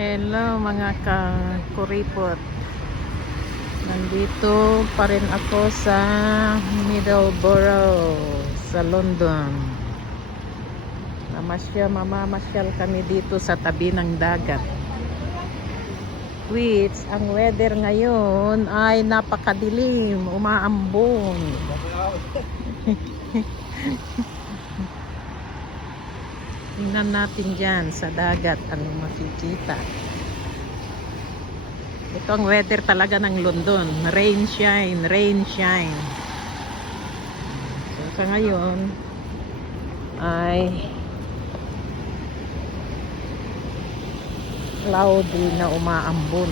Hello mga kuripot. Nandito pa rin ako sa Middleborough sa London. Mamamasyal kami dito sa tabi ng dagat. Which ang weather ngayon ay napakadilim, umaambon. Tingnan natin dyan sa dagat anong makikita. Ito ang weather talaga ng London. Rain, shine, rain, shine. So sa ngayon ay cloudy na umaambon.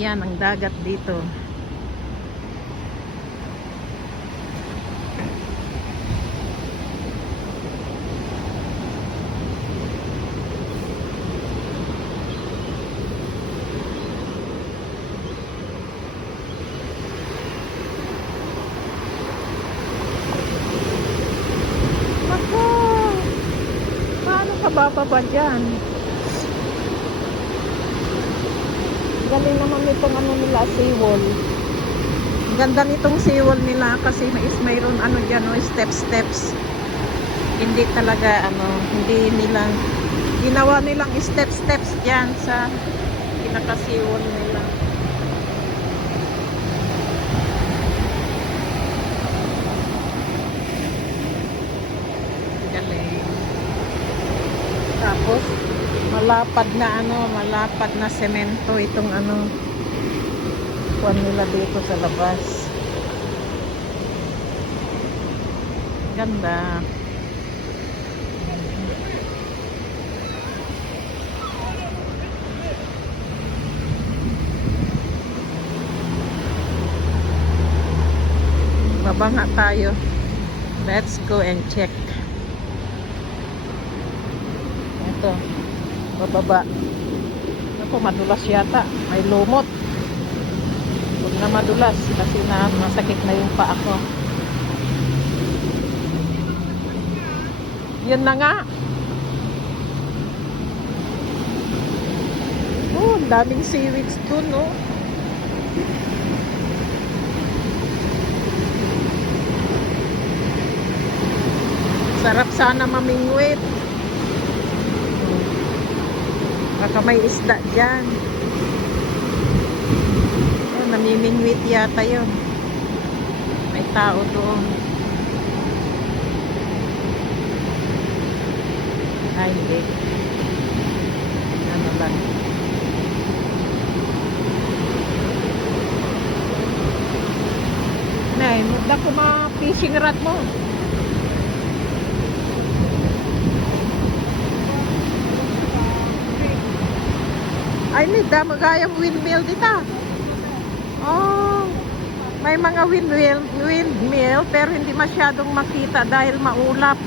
Yan ang dagat dito. Bababa dyan. Galing naman itong ano nila, seawall. Ganda nitong seawall nila kasi mayroon ano dyan, no, steps. Hindi talaga ano, hindi nila ginawa nilang steps dyan sa pinaka seawall nila. Galing. Tapos malapad na semento itong ano kuwan nila dito sa labas. Ganda. Babanga tayo. Let's go and check. Ito, bababa. Ako, madulas yata. May lumot. Huwag na madulas kasi masakit na yung paa ko. Yun na nga. Oh, daming seaweeds dun, no? Sarap sana mamingwit. Baka may isda dyan. Oh, namimingwit yata yun. May tao doon. Ay, hindi. Ano lang. Nay, mudda ko ma-fishing rod mo. Ay, may damagayang windmill dito. Oh, may mga windmill pero hindi masyadong makita dahil maulap.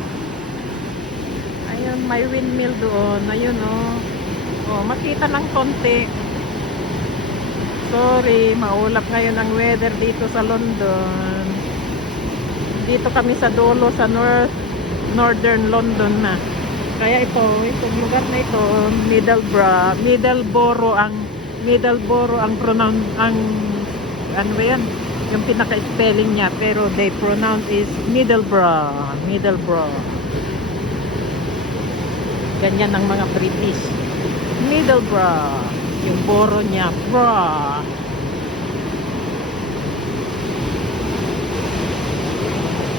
Ayun, may windmill doon. Ayun, oh. Oh, makita ng konti. Sorry, maulap ngayon ang weather dito sa London. Dito kami sa dulo sa northern London na. Kaya itong lugar na ito, Middleborough ang pronoun ano ba yan? Yung pinaka-spelling niya, pero they pronounce is Middleborough. Ganyan ang mga British. Middleborough. Yung boro niya, bra.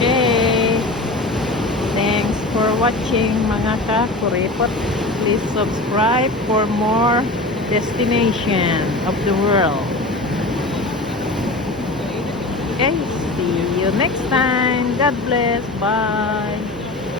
Okay. Thanks for watching mga kuripot. Please subscribe for more destination of the world. Okay, see you next time. God bless. Bye.